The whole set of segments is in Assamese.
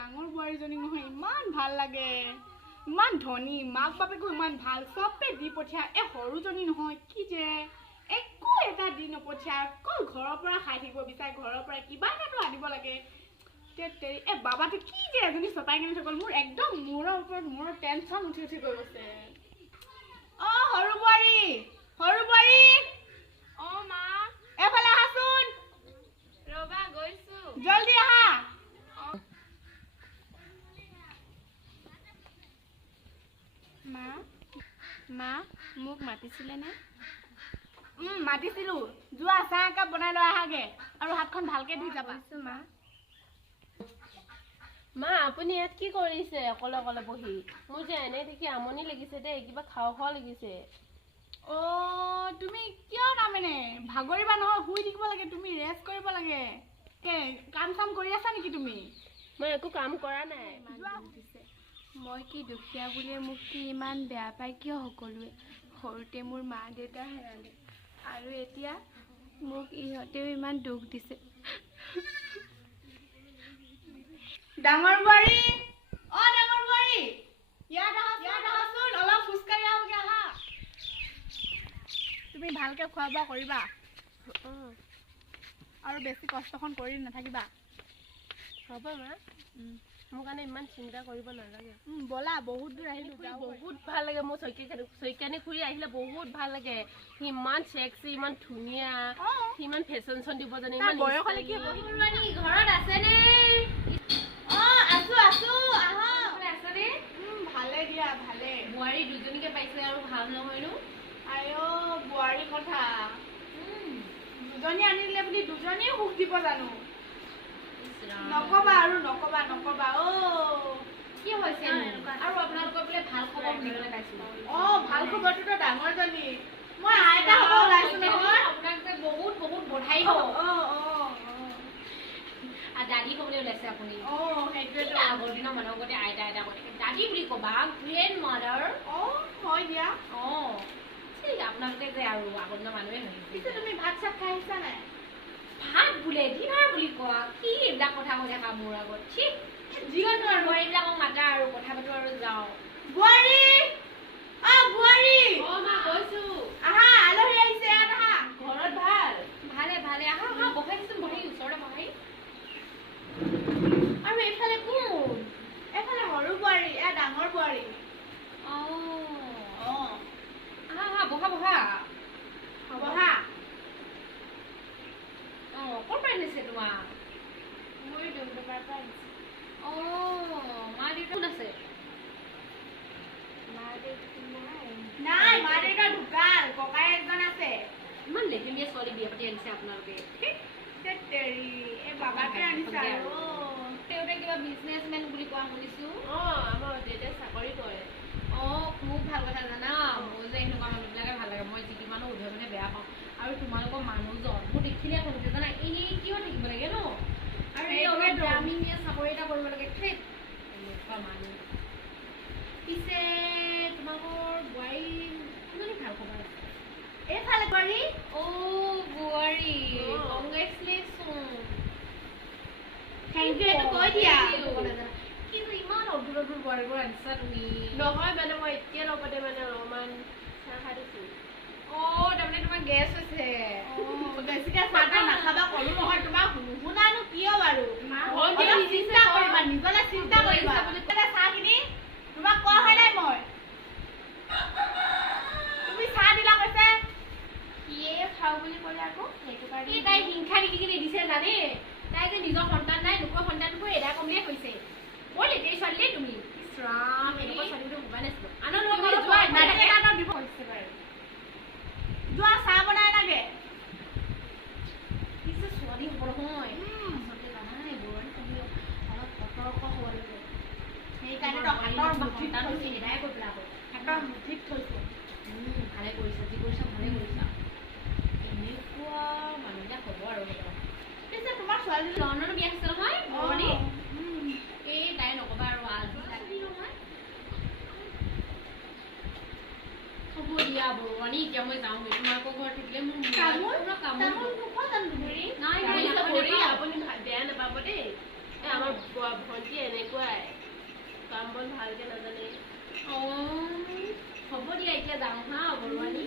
ডাঙৰ বোৱাৰীজনী নহয় ইমান ভাল লাগে ইমান ধনী মাক বাপেকো ইমান ভাল চবে দি পঠিয়া এই সৰুজনী নহয় কি যে একো এটা দি নপঠিয়া অকল ঘৰৰ পৰা খাই থাকিব বিচাৰে ঘৰৰ পৰা কিবা এটাতো আনিব লাগে এই বাবাটো কি যে এজনী চপাই কিনি থৈ গ'ল মোৰ একদম মূৰৰ ওপৰত মোৰ টেনচন উঠি গৈ গৈছে সৰু বোৱাৰী মা এফালে আহাচোন ৰবা গৈছো জলদি আহা মা মোক মাতিছিলে নে মাতিছিলো যোৱা চাহ একাপ বনাই লৈ আহাগে আৰু হাতখন ভালকে ধুই যাবা মা আপুনি ইয়াত কি কৰিছে অকলে অকলে বহি মোৰ যে এনে দেখি আমনি লাগিছে দেই কিবা খাও খাও লাগিছে তুমি কিয় নামেনে ভাগৰিবা নহয় শুই থাকিব লাগে তুমি ৰেষ্ট কৰিব লাগে কাম চাম কৰি আছা নেকি তুমি মই একো কাম কৰা নাই মই কি দুখীয়া বুলিয়ে মোক কি ইমান বেয়া পায় কিয় সকলোৱে সৰুতে মোৰ মা দেউতা হেৰালে আৰু এতিয়া মোক ইহঁতেও ইমান দুখ দিছে ডাঙৰ বোৱাৰী ইয়াত আহাচোন অলপ খোজকাঢ়ি আহোগে আহা তুমি ভালকে খোৱা বোৱা কৰিবা আৰু বেছি কষ্টখন কৰি নাথাকিবা হ'ব মা মোৰ কাৰণে ইমান চিন্তা কৰিব নালাগে ব'লা বহুত দূৰ আহিলো বহুত ভাল লাগে মোৰ চৈকানী খুৰী আহিলে বহুত ভাল লাগে সি ইমান চেক্সি ইমান ধুনীয়া সি ইমান ফেশ্বন শ্বন দিব জানে ইমান বয়স হ'লে কি ঘৰত আছেনে আছো আহা আছেনে ভালে দিয়া ভালে বোৱাৰী দুজনীকে পাইছে আৰু ভাল নহয়নো বোৱাৰী কথা দুজনী আনিলে বুলি দুজনীয়ে সুখ দিব জানো নকবা কি হৈছে আৰু আপোনালোকৰ বোলে ভাল খবৰ শুনিবলৈ পাইছিলো ভাল খবৰটোতো ডাঙৰজনী মই আইতা হ'ব ওলাইছো নহয় আপোনাক যে বহুত বহুত বধাই হ'ব দাদী হ'বলৈ ওলাইছে আপুনি সেইটোৱেতো আগৰ দিনৰ মানুহৰ আগতে আইতা কৈ থাকে দাদী বুলি ক'বা গ্ৰেণ্ড মাদাৰ হয় দিয়া ঠিক আপোনালোকে যে আৰু আগৰ দিনৰ মানুহে পিছে তুমি ভাত চাত খাই আহিছা নাই ভাত বোলে ডিনাৰ বুলি কোৱা কি এইবিলাক কথা কৈ থাকা মোৰ আগত ঠিক যিকোনো আৰু বোৱাৰীবিলাকক মাতা আৰু কথা পাতো আৰু যাওঁ বোৱাৰী মা গৈছো আহা আলহী আহিছে আহা ঘৰত ভালে আহা বহাইচোন বহি ওচৰতে বহাই আৰু এইফালে কোন এফালে সৰু বোৱাৰী ডাঙৰ বোৱাৰী আহা বহা ক'ৰ পৰা আনিছে তোমাক মই ডুমডুমাৰ পৰা আহিছোঁ মা দেউতা কোন আছে মা দেউতা নাই মা দেউতা ঢুকাল ককাই এজন আছে ইমান লেহেমীয়া ছোৱালী বিয়া পাতি আনিছে আপোনালোকে বাবাকে আনিছে আৰু দেউতা কিবা বিজনেছমেন বুলি কোৱা শুনিছো আমাৰ দেউতাই চাকৰি কৰে খুব ভাল কথা জানা মোৰ যে এনেকুৱা মানুহবিলাকে ভাল লাগে মই যিমানো উধে মানে বেয়া পাওঁ আৰু তোমালোকৰ মানুহজন মোৰ দেখিলে শুনিছে জানা এনেই কিয় থাকিব লাগে ন আৰু গ্ৰামীণ চাকৰি এটা কৰিব লাগে ঠিক এনেকুৱা মানুহ পিছে তোমালোকৰ বোৱাৰী কোনজনী ভাল খবৰ আছে এইফালে বোৱাৰী বোৱাৰী কংগ্ৰেচুলেশ্যন থেংক ইউ এইটো কৈ দিয়া কিন্তু ইমান অদ্ভুত বোৱাৰীবোৰ আনিছা তুমি নহয় মানে মই এতিয়া লগতে মানে অলপমান চাহ খাই দিছোঁ তাৰমানে তোমাৰ গেছ হৈছে বেছিকে চাহ নাখাবা কলো নহয় তোমাক নুশুনানো কিয় বাৰু চিন্তা কৰিবা নিজলে চিন্তা কৰিবা চাহখিনি তোমাক কোৱা হয় নাই মই তুমি চাহ দিলা কৈছে কিয়ে খাওঁ বুলি ক'লে আকৌ সেইটো কাৰণে তাই হিংসা দেখি কিনে দিছে জানে তাই যে নিজৰ সন্তান নাই লোকৰ সন্তানবোৰ এৰা কমিয়ে হৈছে বৰ লেটেৰি ছোৱালী দেই তুমি এনেকুৱা ছোৱালীটো ভবা নাছিলো আনৰ যোৱা চাহ বনাই লাগে পিছে ছোৱালী হ'ব নহয় আচলতে জানাই বোৱাৰী কমিও অলপ সতৰ্ক হ'ব লাগে সেইকাৰণেতো হাতৰ মুঠিত থৈছে এদাই কৈ পেলাব হাতৰ মুঠিত থৈছে ভালে কৰিছা যি কৰিছা ভালে কৰিছা এনেকুৱা মানুহবিলাক হ'ব আৰু পিছে তোমাৰ ছোৱালী লণ্ডনত বিয়া হৈছে নহয় বোৱাৰী এই তাই নক'বা আৰু আজি নহয় হ'ব দিয়া বৰুৱানী এতিয়া মই যাওঁগৈ তোমালোকৰ ঘৰত থাকিলে মোৰ আপুনি বেয়া নাপাব দেই আমাৰ ভণ্টি এনেকুৱা বন ভালকে নাজানে হ'ব দিয়া এতিয়া যাওঁ হা বৰুৱানী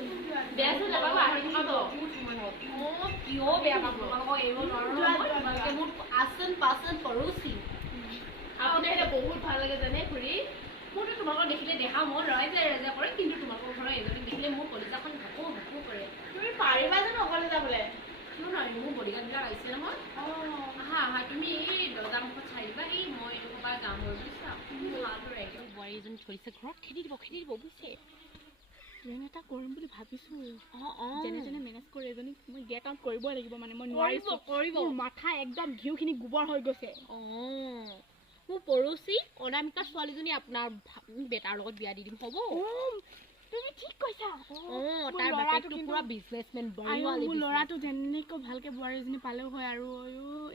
বেয়া চেয়া নাপাবা আহি থাকিব বহুত সময় হ'ল কিয় বেয়া পাব তোমালোকক এৰিব নোৱাৰো নহয় তোমালোকে মোৰ আচন পাচন পৰচি আপোনাৰ এতিয়া বহুত ভাল লাগে জানে খুৰী মোৰতো তোমালোকক দেখিলে দেখা মন ৰজা কৰে কিন্তু তোমালোকৰ ঘৰৰ এজনীক দেখিলে মোৰ কলিজাখন ভাকো ভাকো কৰে তুমি পাৰিবা জানো অকলে যাবলৈ নহয় মোৰ বডিগাৰ্ডবিলাক আহিছে নহয় আহা আহা তুমি এই দৰ্জা মুখত চাই দিবা এই মই ক'ৰবাত যাম আৰু বুজিছা ভালদৰে একদম বোৱাৰী এজনী থৈছে ঘৰত খেদি দিব বুজিছে প্লেন এটা কৰিম বুলি ভাবিছো যেনে যেনে মেনেজ কৰি এজনী মই গেট আউট কৰিবই লাগিব মানে মই নোৱাৰিছো কৰিব মোৰ মাথা একদম ঘিউখিনি গোবৰ হৈ গৈছে মোৰ পৰচি অনামিকা ছোৱালীজনী আপোনাৰ বেটাৰ লগত বিয়া দি দিম হ'ব তুমি ঠিক কৈছা তাৰ বাপেকটো পুৰা বিজনেছমেন বৰিৱালী মোৰ ল'ৰাটো যেনেকৈ ভালকে বোৱাৰী এজনী পালেও হয় আৰু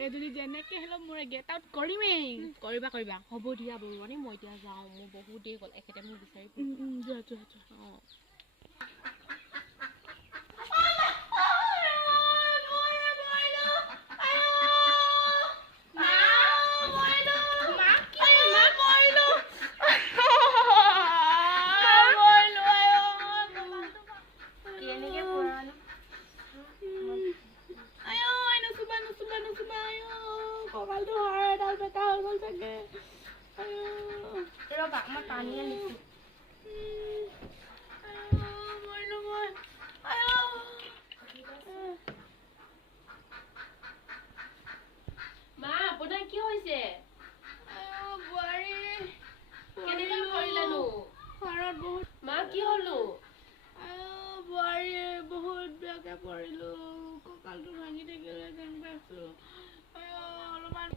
এজনী যেনেকৈ হ'লেও মোৰ গেট আউট কৰিমেই কৰিবা হ'ব দিয়া বৰুৱানী মই এতিয়া যাওঁ মোৰ বহুত দেৰি হ'ল এখেতে মোক বিচাৰি যোৱা ৰবা মই পানী আনিছো মা আপোনাৰ কি হৈছে কেনেকৈ কৰিলেনো মা কি হ'লো বোৱাৰী বহুত বেয়াকে পৰিলো কঁকালটো ভাঙি থাকিলে যেন পাইছো অলপমান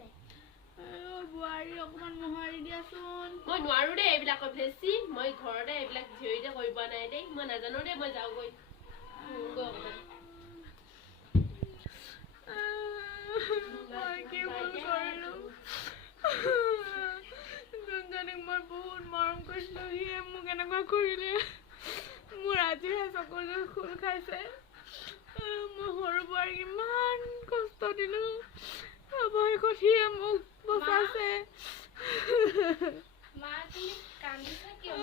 বোৱাৰী অকমান মোহাৰি দিয়াচোন মই নোৱাৰো দেই এইবিলাক বেছি মই ঘৰতে এইবিলাক ঝিৰিতে কৰি পোৱা নাই দেই মই নাজানো দেই মই যাওঁগৈ মই কি ভুল কৰিলো যোনজনীক মই বহুত মৰম কৰিছিলো সিয়ে মোক এনেকুৱা কৰিলে মোৰ আজিহে চকুযোৰ খোল খাইছে মই সৰু বোৱাৰীক ইমান কষ্ট দিলো অৱশেষত সিয়ে মোক বচাইছে মা তুমি কান্দিছা কিয়